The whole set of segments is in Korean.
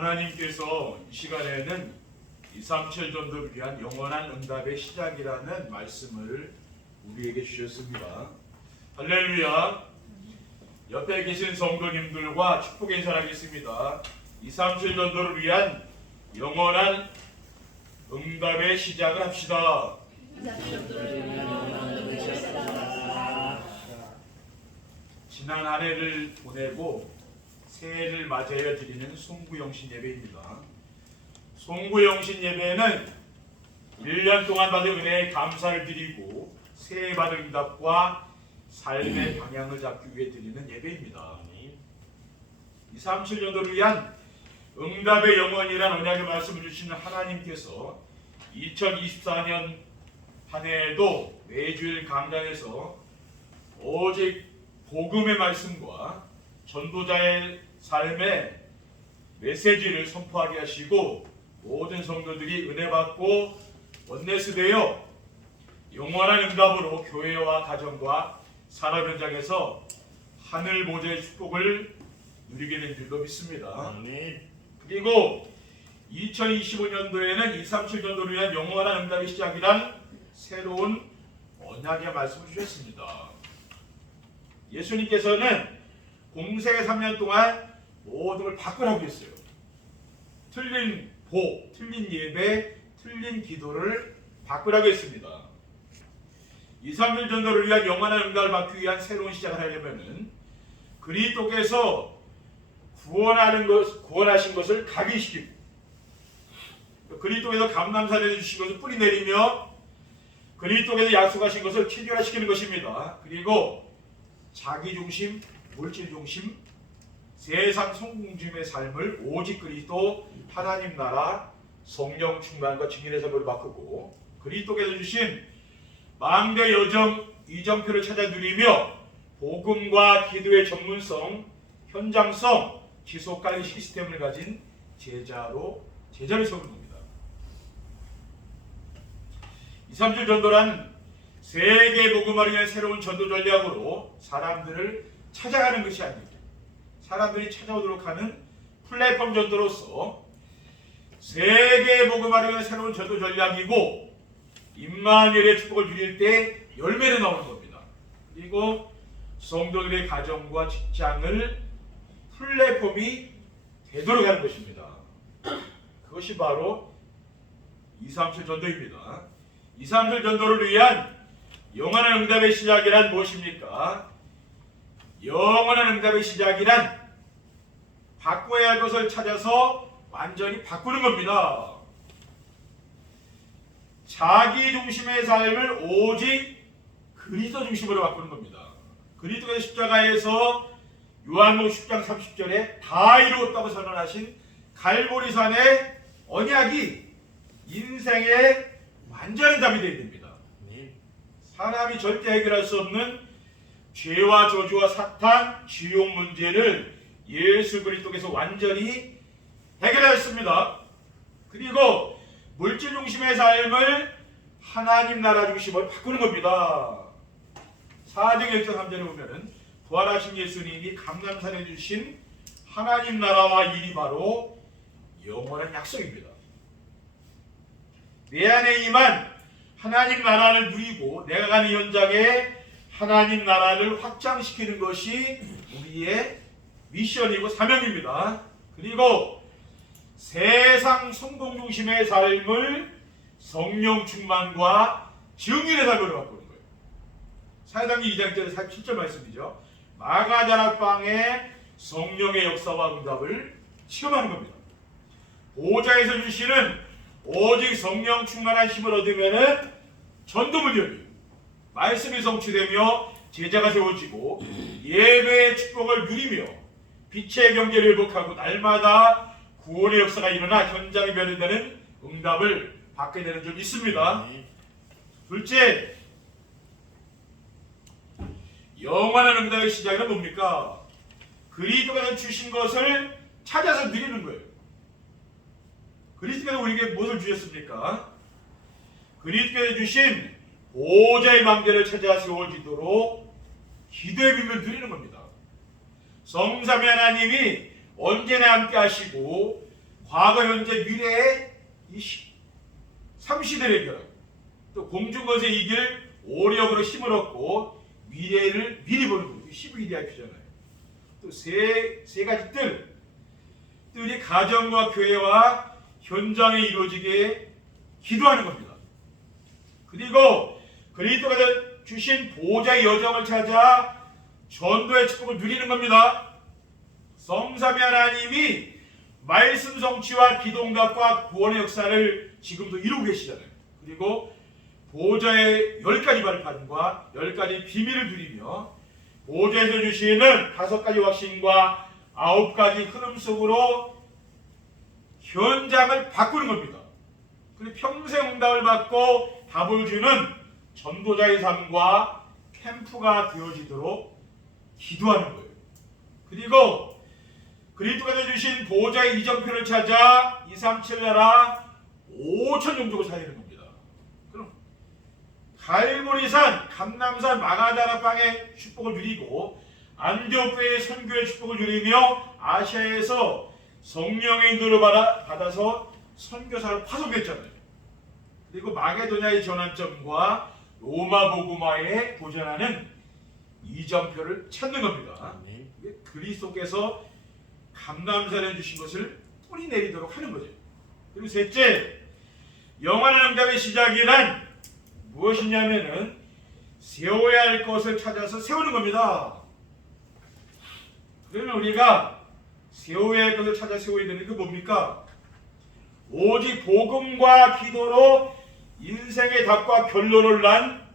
하나님께서 이 시간에는 237 전도를 위한 영원한 응답의 시작이라는 말씀을 우리에게 주셨습니다. 할렐루야. 옆에 계신 성도님들과 축복 인사하겠습니다. 237 전도를 위한 영원한 응답의 시작을 합시다. 지난 한 해를 보내고 새해를 맞이하여 드리는 송구영신 예배입니다. 송구영신 예배는 1년 동안 받은 은혜에 감사를 드리고 새해 받은 응답과 삶의 방향을 잡기 위해 드리는 예배입니다. 237 전도를 위한 응답의 영원이란 언약의 말씀을 주시는 하나님께서 2024년 한 해에도 매주일 강단에서 오직 복음의 말씀과 전도자의 삶의 메시지를 선포하게 하시고 모든 성도들이 은혜 받고 원내스 되어 영원한 응답으로 교회와 가정과 산업 현장에서 하늘 보좌의 축복을 누리게 된 줄로 믿습니다. 그리고 2025년도에는 237 전도를 위한 영원한 응답의 시작이란 새로운 언약의 말씀을 주셨습니다. 예수님께서는 공생의 3년 동안 모든 걸 바꾸라고 했어요. 틀린 복, 틀린 예배, 틀린 기도를 바꾸라고 했습니다. 237 전도를 위한 영원한 응답을 받기 위한 새로운 시작을 하려면은 그리스도께서 구원하신 것을 각인시키고 그리스도께서 감남산에 주신 것을 뿌리내리며 그리스도께서 약속하신 것을 체결화시키는 것입니다. 그리고 자기중심, 물질중심, 세상 성공중심의 삶을 오직 그리스도 하나님 나라 성령 충만과 증인의 삶으로 바꾸고 그리스도께서 주신 망대 여정 이정표를 찾아 누리며 복음과 기도의 전문성, 현장성, 지속관리 시스템을 가진 제자를 세우는 겁니다. 237 전도란 세계 복음화를 위한 새로운 전도 전략으로 사람들을 찾아가는 것이 아닙니다. 사람들이 찾아오도록 하는 플랫폼 전도로서 세계 복음화를 위한 새로운 전도 전략이고 임마누엘의 축복을 누릴 때 열매로 나오는 겁니다. 그리고 성도들의 가정과 직장을 플랫폼이 되도록 하는 것입니다. 그것이 바로 237 전도입니다. 237 전도를 위한 영원한 응답의 시작이란 무엇입니까? 영원한 응답의 시작이란 바꿔야 할 것을 찾아서 완전히 바꾸는 겁니다. 자기 중심의 삶을 오직 그리스도 중심으로 바꾸는 겁니다. 그리스도의 십자가에서 요한복음 10장 30절에 다 이루었다고 선언하신 갈보리산의 언약이 인생의 완전한 답이 되어야 됩니다. 사람이 절대 해결할 수 없는 죄와 저주와 사탄, 지옥 문제를 예수 그리스도께서 완전히 해결하였습니다. 그리고 물질 중심의 삶을 하나님 나라 중심으로 바꾸는 겁니다. 사도행전 1장 3절에 보면은 부활하신 예수님이 감람산에 주신 하나님 나라와 일이 바로 영원한 약속입니다. 내 안에 임한 하나님 나라를 누리고 내가 가는 현장에 하나님 나라를 확장시키는 것이 우리의 미션이고 사명입니다. 그리고 세상 성공 중심의 삶을 성령 충만과 증인의 삶으로 바꾸는 거예요. 사도행전 2장 47절 말씀이죠. 마가다락방에 성령의 역사와 응답을 체험하는 겁니다. 보좌에서 주시는 오직 성령 충만한 힘을 얻으면은 전도문 열리고 말씀이 성취되며 제자가 세워지고 예배의 축복을 누리며 빛의 경제를 회복하고 날마다 구원의 역사가 일어나 현장이 변화되는 응답을 받게 되는 줄 믿습니다. 둘째, 영원한 응답의 시작은 뭡니까? 그리스도가 주신 것을 찾아서 누리는 거예요. 그리스도께서 우리에게 무엇을 주셨습니까? 그리스도께서 주신 보좌의 망대를 찾아 세워지도록 기도의 비밀을 누리는 겁니다. 성삼위 하나님이 언제나 함께 하시고 과거, 현재, 미래의 이 삼시대를 해결하고 또 공중것에 이길 오력으로 힘을 얻고 미래를 미리 보는 거죠. CVDIP잖아요. 또 세 가지 뜰이 가정과 교회와 현장에 이루어지게 기도하는 겁니다. 그리고 그리스도가 주신 보좌의 여정을 찾아 전도의 축복을 누리는 겁니다. 성삼위 하나님이 말씀 성취와 기도 응답과 구원의 역사를 지금도 이루고 계시잖아요. 그리고 보좌의 10가지 발판과 10가지 비밀을 누리며 보좌에서 주시는 5가지 확신과 9가지 흐름 속으로 현장을 바꾸는 겁니다. 그리고 평생 응답을 받고 답을 주는 전도자의 삶과 캠프가 되어지도록 기도하는 거예요. 그리고 그리스도가 주신 보좌의 이정표를 찾아 237 나라 5천 종족을 살리는 겁니다. 그럼 갈보리산, 감남산, 마가다라방의 축복을 누리고 안디옥교회의 선교의 축복을 누리며 아시아에서 성령의 인도를 받아서 선교사로 파송했잖아요. 그리고 마게도냐의 전환점과 로마 복음화에 도전하는 이정표를 찾는 겁니다. 그리스도께서 감남산에 주신 것을 뿌리 내리도록 하는 거죠. 그리고 셋째, 영원한 응답의 시작이란 무엇이냐면은 세워야 할 것을 찾아서 세우는 겁니다. 그러면 우리가 세워야 할 것을 찾아 세워야 되는 게 뭡니까? 오직 복음과 기도로 인생의 답과 결론을 난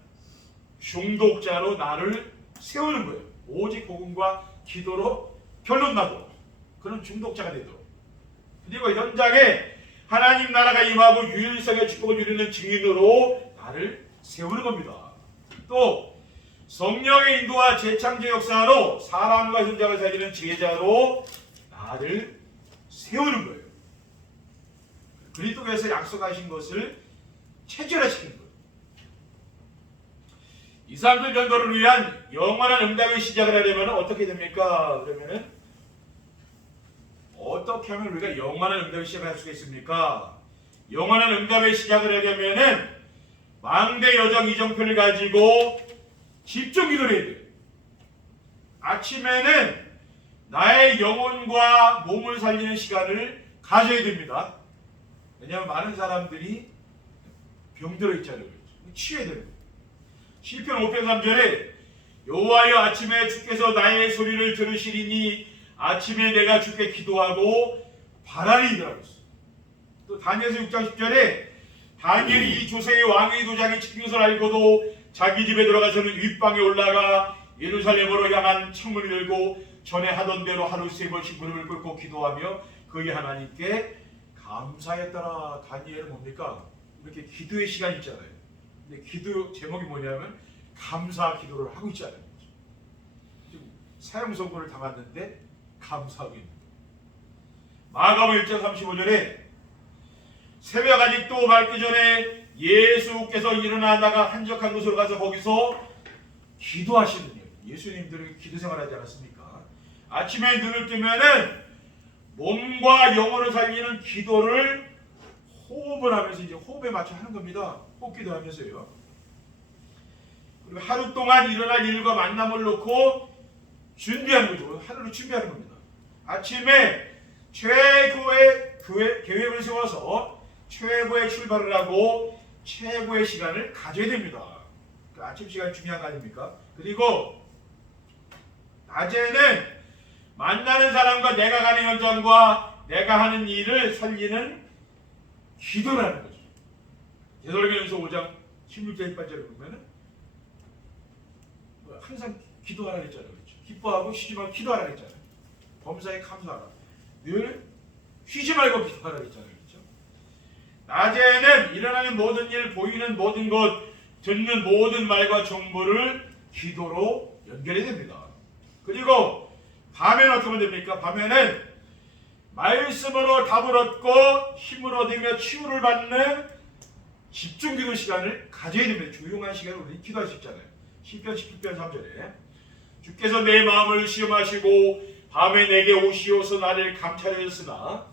중독자로 나를 세우는 거예요. 오직 복음과 기도로 결론 나도록 그런 중독자가 되도록. 그리고 현장에 하나님 나라가 임하고 유일성의 축복을 누리는 증인으로 나를 세우는 겁니다. 또 성령의 인도와 재창조 역사로 사람과 현장을 살리는 제자로 나를 세우는 거예요. 그리스도께서 약속하신 것을 체결화시키는 거예요. 이 사람들 전도를 위한 영원한 응답의 시작을 하려면 어떻게 됩니까? 그러면은 어떻게 하면 우리가 영원한 응답의 시작을 할 수가 있습니까? 영원한 응답의 시작을 하려면은 망대 여정 이정표를 가지고 집중 기도를 해야 돼요. 아침에는 나의 영혼과 몸을 살리는 시간을 가져야 됩니다. 왜냐하면 많은 사람들이 병들어 있잖아요. 취해야 돼요. 시편 5편 3절에 여호와여 아침에 주께서 나의 소리를 들으시리니 아침에 내가 주께 기도하고 바라리이라고 했어요. 또 다니엘서 6장 10절에 다니엘이 이 조세의 왕의 도장이 찍힌 것을 알고도 자기 집에 들어가서는 윗방에 올라가 예루살렘으로 향한 창문을 열고 전에 하던 대로 하루 3번씩 무릎을 꿇고 기도하며 그의 하나님께 감사했더라. 다니엘은 뭡니까? 이렇게 기도의 시간이 있잖아요. 근데 기도 제목이 뭐냐면 감사 기도를 하고 있잖아요. 지금 사형 선고를 당했는데 감사하고 있는 거예요. 마가복음 1장 35절에 새벽 아직도 밝기 전에 예수께서 일어나다가 한적한 곳으로 가서 거기서 기도하시는 거예요. 예수님들이 기도 생활하지 않았습니까? 아침에 눈을 뜨면은 몸과 영혼을 살리는 기도를 호흡을 하면서 이제 호흡에 맞춰 하는 겁니다. 호흡기도 하면서요. 그리고 하루 동안 일어날 일과 만남을 놓고 준비하는 거죠. 하루를 준비하는 겁니다. 아침에 최고의 계획을 세워서 최고의 출발을 하고 최고의 시간을 가져야 됩니다. 그 아침 시간 중요한 거 아닙니까? 그리고 낮에는 만나는 사람과 내가 가는 현장과 내가 하는 일을 살리는 기도라는 거죠. 데살로니가전서 5장 16절 18절에 보면은 항상 기도하라 했잖아요. 그렇죠? 기뻐하고 쉬지 말고 기도하라 했잖아요. 범사에 감사하라. 늘 쉬지 말고 기도하라 했잖아요. 그렇죠? 낮에는 일어나는 모든 일, 보이는 모든 것, 듣는 모든 말과 정보를 기도로 연결해야 됩니다. 그리고 밤에는 어떻게 하면 됩니까? 밤에는 말씀으로 답을 얻고 힘을 얻으며 치유를 받는 집중기도 시간을 가져야 됩니다. 조용한 시간을 우리 기도할 수 있잖아요. 시편 17편 3절에 주께서 내 마음을 시험하시고 밤에 내게 오시어서 나를 감찰하셨으나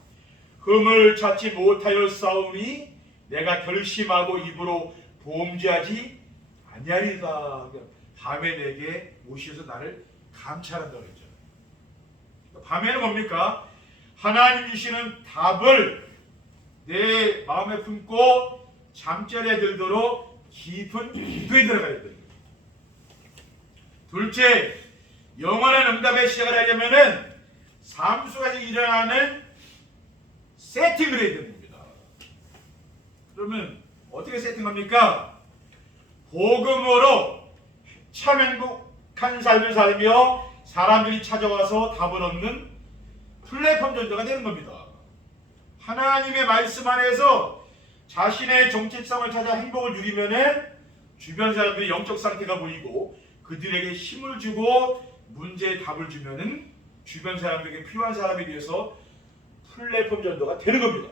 흠을 찾지 못하여 싸우니 내가 결심하고 입으로 범죄하지 아니하리다. 밤에 내게 오셔서 나를 감찰한다고 그랬죠. 밤에는 뭡니까? 하나님 주시는 답을 내 마음에 품고 잠자리에 들도록 깊은 기도에 들어가야 됩니다. 둘째, 영원한 응답의 시작을 하려면은 삶 속에서 일어나는 세팅을 해야 됩니다. 그러면 어떻게 세팅합니까? 복음으로 참 행복한 삶을 살며 사람들이 찾아와서 답을 얻는 플랫폼 전도가 되는 겁니다. 하나님의 말씀 안에서 자신의 정체성을 찾아 행복을 누리면은 주변 사람들의 영적 상태가 보이고 그들에게 힘을 주고 문제에 답을 주면은 주변 사람들에게 필요한 사람에 대해서 플랫폼 전도가 되는 겁니다.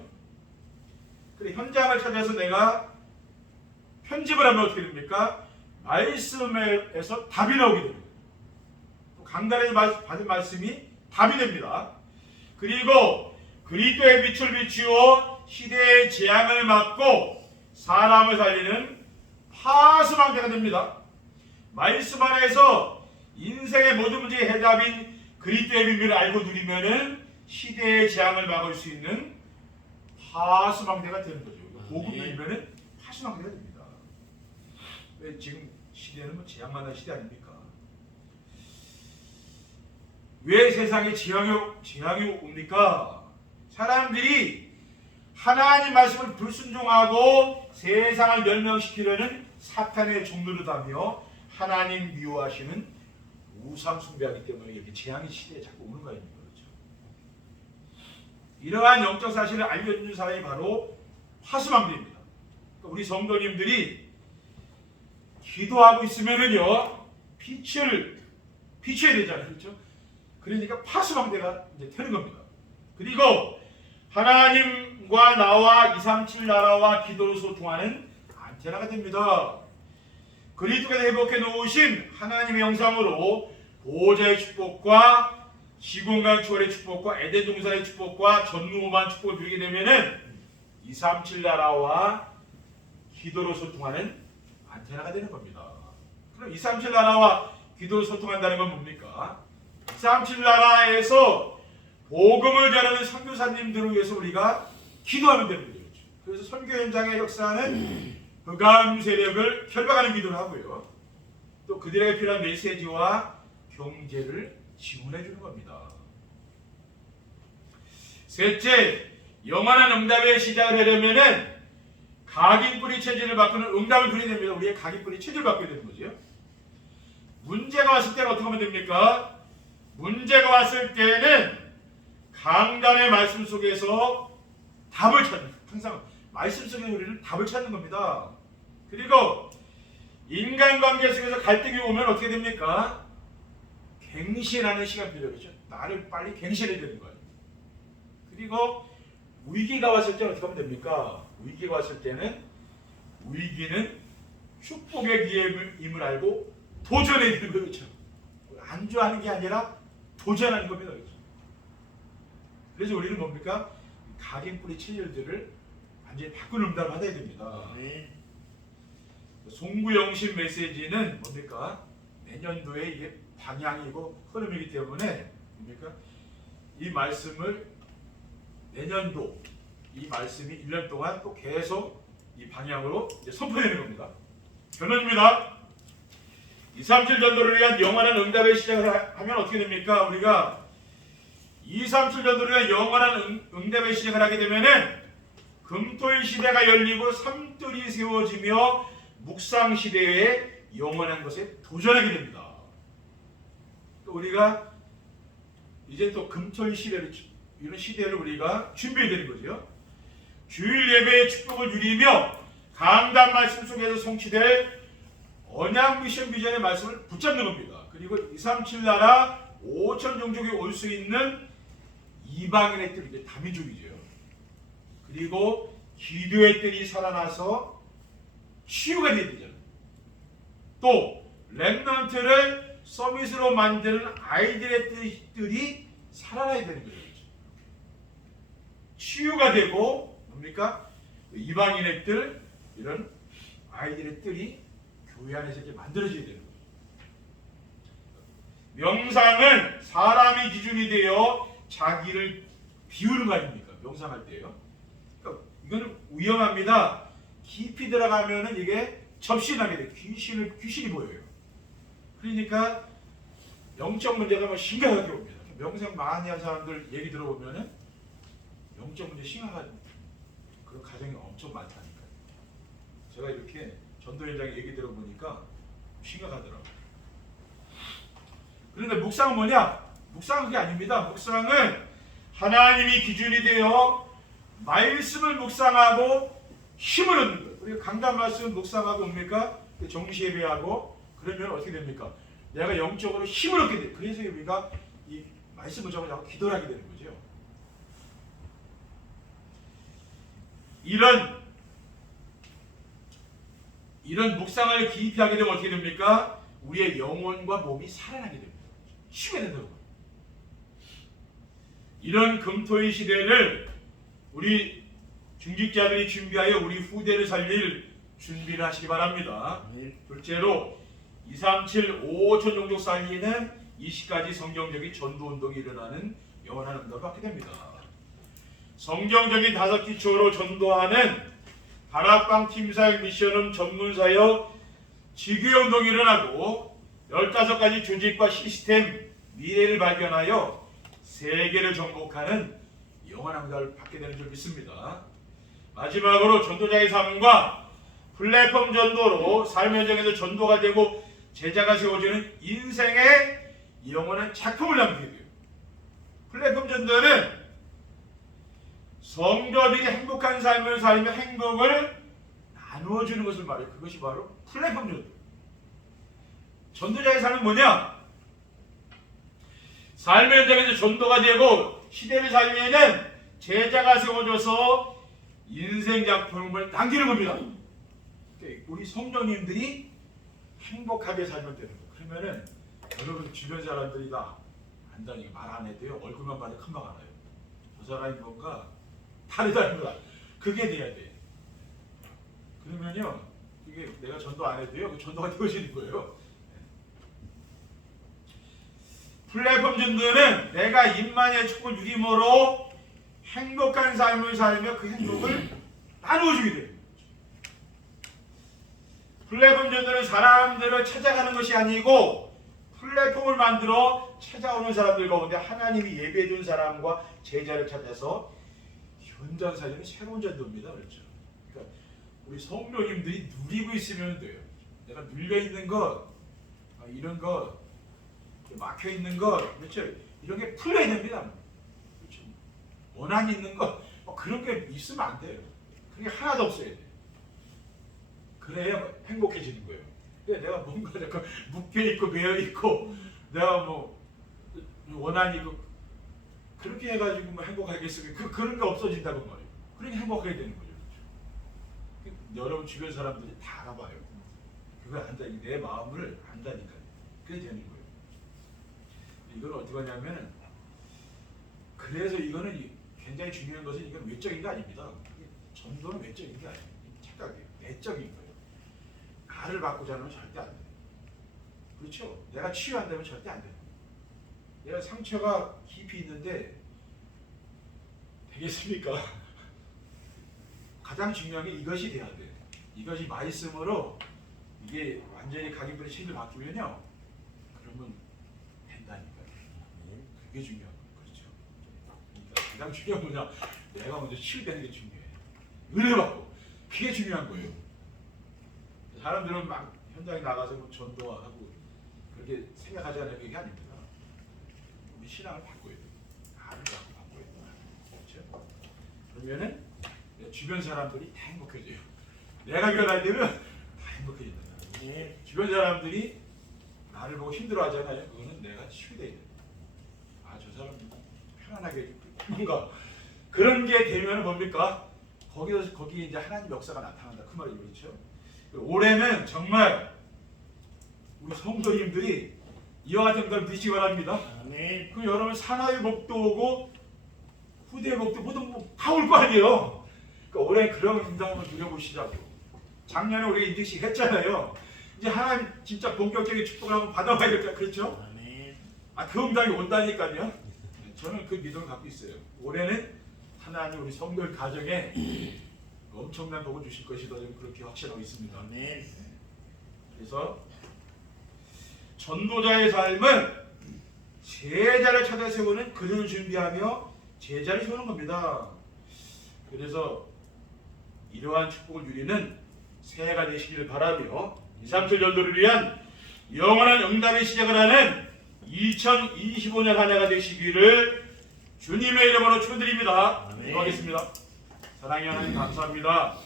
그래, 현장을 찾아서 내가 편집을 하면 어떻게 됩니까? 말씀에서 답이 나오게 됩니다. 강단에 받은 말씀이 답이 됩니다. 그리고 그리스도의 빛을 비추어 시대의 재앙을 막고 사람을 살리는 파수망대가 됩니다. 말씀 안에서 인생의 모든 문제의 해답인 그리스도의 비밀을 알고 누리면은 시대의 재앙을 막을 수 있는 파수망대가 되는 거죠. 복음 누리면은 파수망대가 됩니다. 왜 지금 시대는 뭐 재앙만한 시대 아닙니까? 왜 세상에 재앙이 옵니까? 사람들이 하나님 말씀을 불순종하고 세상을 멸망시키려는 사탄의 종노릇하며 하나님 미워하시는 우상 숭배하기 때문에 이렇게 재앙의 시대에 자꾸 오는 거 아닙니까? 그렇죠? 이러한 영적 사실을 알려주는 사람이 바로 파수망대입니다. 그러니까 우리 성도님들이 기도하고 있으면은요 빛을 비춰야 되잖아요, 그렇죠? 그러니까 파수망대가 이제 되는 겁니다. 그리고 하나님과 나와 237 나라와 기도로 소통하는 안테나가 됩니다. 그리스도께서 회복해 놓으신 하나님의 형상으로 보호자의 축복과 시공간 초월의 축복과 에덴 동산의 축복과 전무후무한 축복을 누리게 되면은 237 나라와 기도로 소통하는 안테나가 되는 겁니다. 그럼 237 나라와 기도로 소통한다는 건 뭡니까? 237 나라에서 복음을 전하는 선교사님들을 위해서 우리가 기도하면 되는 거죠. 그래서 선교 현장의 역사는 흑암 세력을 결박하는 기도를 하고요. 또 그들에게 필요한 메시지와 경제를 지원해 주는 겁니다. 셋째, 영원한 응답의 시작을 하려면은 각인뿌리 체질을 바꾸는 응답을 드려야 됩니다. 우리의 각인뿌리 체질을 바꿔야 되는 거죠. 문제가 왔을 때는 어떻게 하면 됩니까? 문제가 왔을 때는 강단의 말씀 속에서 답을 찾는, 항상 말씀 속에 우리는 답을 찾는 겁니다. 그리고 인간관계 속에서 갈등이 오면 어떻게 됩니까? 갱신하는 시간 필요하죠. 나를 빨리 갱신해야 되는 거예요. 그리고 위기가 왔을 때는 어떻게 하면 됩니까? 위기가 왔을 때는 위기는 축복의 기회임을 알고 도전해야 되는 거죠. 안주하는 게 아니라 도전하는 겁니다. 그래서 우리는 뭡니까? 각인뿌리 체질들을 완전히 바꾸는 응답을 받아야 됩니다. 송구영신 메시지는 뭡니까? 내년도에 이게 방향이고 흐름이기 때문에 뭡니까? 이 말씀을 내년도 이 말씀이 1년 동안 또 계속 이 방향으로 이제 선포되는 겁니다. 결론입니다. 237 전도를 위한 영원한 응답의 시작을 하면 어떻게 됩니까? 우리가 237 전도를 위한 영원한 응답의 시작을 하게 되면은 금토일 시대가 열리고 삼뜰이 세워지며 묵상 시대에 영원한 것에 도전하게 됩니다. 또 우리가 이제 또 금토일 시대를 이런 시대를 우리가 준비해야 되는 거죠. 주일 예배의 축복을 누리며 강단 말씀 속에서 성취될 언약 미션 비전의 말씀을 붙잡는 겁니다. 그리고 237 나라 5천 종족이 올 수 있는 이방인의 뜰, 이제 다민족이죠. 그리고 기도의 뜰이 살아나서 치유가 돼야 되잖아요. 또 렘넌트를 서밋으로 만드는 아이들의 뜰이 살아나야 되는 거죠. 치유가 되고 뭡니까? 이방인의 뜰, 이런 아이들의 뜰이 교회 안에서 이렇게 만들어져야 되는 거예요. 명상은 사람이 기준이 되어 자기를 비우는 거 아닙니까? 명상할 때요. 그러니까 이거는 위험합니다. 깊이 들어가면은 이게 접신하게 돼. 귀신이 보여요. 그러니까 영적 문제가 뭐 심각하게 옵니다. 명상 많이 한 사람들 얘기 들어보면은 영적 문제 심각한 그런 가정이 엄청 많다니까요. 제가 이렇게 전도 현장 얘기 들어보니까 심각하더라고요. 그런데 묵상은 뭐냐? 묵상은 그게 아닙니다. 묵상은 하나님이 기준이 되어 말씀을 묵상하고 힘을 얻는 거예요. 우리가 강단 말씀 묵상하고 뭡니까? 정시예배하고 그러면 어떻게 됩니까? 내가 영적으로 힘을 얻게 돼요. 그래서 우리가 이 말씀을 적으려고 기도를 하게 되는 거죠. 이런 묵상을 깊이 하게 되면 어떻게 됩니까? 우리의 영혼과 몸이 살아나게 됩니다. 쉬게 된다고. 이런 금토의 시대를 우리 중직자들이 준비하여 우리 후대를 살릴 준비를 하시기 바랍니다. 둘째로 237, 5천 종족 사이에는 이 시까지 성경적인 전도운동이 일어나는 영원한 응답을 받게 됩니다. 성경적인 5기초로 전도하는 다락방 팀사역 미션은 전문사역 지교운동이 일어나고 15가지 조직과 시스템 미래를 발견하여 세계를 정복하는 영원한 응답을 받게 되는 줄 믿습니다. 마지막으로 전도자의 삶과 플랫폼 전도로 삶의 현장에서 전도가 되고 제자가 세워지는 인생의 영원한 작품을 남기게 돼요. 플랫폼 전도는 성도들이 행복한 삶을 살며 행복을 나누어주는 것을 말해요. 그것이 바로 플랫폼 전도. 전도자의 삶은 뭐냐? 삶의 현장에서 전도가 되고 시대를 살리는 제자가 세워져서 인생 작품을 남기는 겁니다. 우리 성도님들이 행복하게 살면 되는 거예요. 그러면은 여러분 주변 사람들이 다 안다니까 말 안 해도요. 얼굴만 봐도 금방 알아요. 저 사람이 뭔가 다르다니까. 그게 돼야 돼. 그러면요. 이게 내가 전도 안 해도요. 전도가 되어지는 거예요. 플랫폼 전도는 내가 임만의 축복을 누림으로 행복한 삶을 살며 그 행복을 나누어주게 됩니다. 플랫폼 전도는 사람들을 찾아가는 것이 아니고 플랫폼을 만들어 찾아오는 사람들 가운데 하나님이 예배해준 사람과 제자를 찾아서 현장 살리는 새로운 전도입니다. 그렇죠? 그러니까 우리 성도님들이 누리고 있으면 돼요. 내가 눌려있는 것, 이런 것, 막혀있는 것, 그렇죠? 이런 게 풀려야 됩니다. 그렇죠? 원한이 있는 것, 그런 게 있으면 안 돼요. 그게 하나도 없어야 돼요. 그래야 행복해지는 거예요. 내가 뭔가 약간 묶여있고 매여있고 내가 뭐 원한이 있고 그렇게 해가지고 뭐 행복하겠으면 그런 게 없어진다고 말이에요. 그러니 행복하게 되는 거죠. 그렇죠? 여러분 주변 사람들이 다 알아봐요. 그걸 안다, 내 마음을 안다니까요. 그게 되는 거예요. 이건 어떻게 하냐면 그래서 이거는 굉장히 중요한 것은 이건 외적인 게 아닙니다. 전도는 외적인 게 아니에요. 착각이에요. 내적인 거예요. 나를 바꾸자 하면 절대 안 돼요. 그렇죠? 내가 치유한다면 절대 안 돼요. 내가 상처가 깊이 있는데 되겠습니까? 가장 중요한 게 이것이 돼야 돼. 이것이 말씀으로 이게 완전히 각인들의 책을 바뀌면요. 그러면 된다니까요. 그게 중요한 거예요. 그렇죠? 그러니까 가장 중요한 거냐? 내가 먼저 치유되는 게 중요해. 은혜 받고. 그게 중요한 거예요. 사람들은 막 현장에 나가서 뭐 전도하고 그렇게 생각하지 않는 게 아닙니다. 우리 신앙을 바꿔야 돼요. 나를 바꿔야 돼요. 그렇죠? 그러면은 주변 사람들이 다 행복해져요. 내가 변할 때는 다 행복해진다. 주변 사람들이 나를 보고 힘들어하잖아요. 그거는 내가 치유돼야 돼. 저 사람 편안하게 뭔가 그런 게 되면 뭡니까? 거기에 이제 하나님 역사가 나타난다. 그 말이죠, 그렇죠? 올해는 정말 우리 성도님들이 이와 같은 걸 드시기 바랍니다. 그 여러분 산하의 복도 오고 후대복도 모두 다 올 거 아니에요. 그러니까 올해 그런 응답 한번 누려보시자고. 작년에 우리가 인증식 했잖아요. 이제 하나님 진짜 본격적인 축복을 한번 받아봐야 될까 그렇죠? 그 응답이 온다니까요. 저는 그 믿음을 갖고 있어요. 올해는 하나님 우리 성도의 가정에 엄청난 복을 주실 것이다. 저는 그렇게 확신하고 있습니다. 그래서 전도자의 삶은 제자를 찾아 세우는 그들을 준비하며 제자를 세우는 겁니다. 그래서 이러한 축복을 누리는 새해가 되시기를 바라며 237 전도를 위한 영원한 응답의 시작을 하는 2025년 한 해가 되시기를 주님의 이름으로 축원드립니다. 기도하겠습니다. 사랑의 하나님 감사합니다.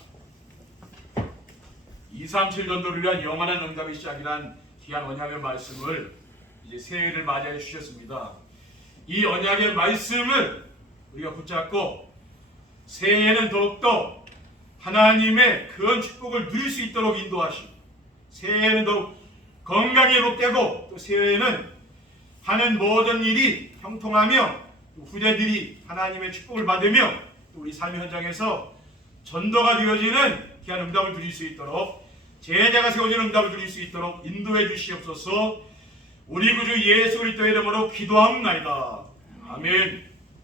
237 전도를 위한 영원한 응답의 시작이란 귀한 언약의 말씀을 이제 새해를 맞이해 주셨습니다. 이 언약의 말씀을 우리가 붙잡고 새해에는 더욱더 하나님의 그런 축복을 누릴 수 있도록 인도하시고 새해에는 더욱 건강히 회복되고 또 새해에는 하는 모든 일이 형통하며 후대들이 하나님의 축복을 받으며 또 우리 삶의 현장에서 전도가 되어지는 귀한 응답을 누릴 수 있도록 제자가 세워지는 응답을 누릴 수 있도록 인도해 주시옵소서. 우리 구주 예수 그리스도의 이름으로 기도합니다. 아멘.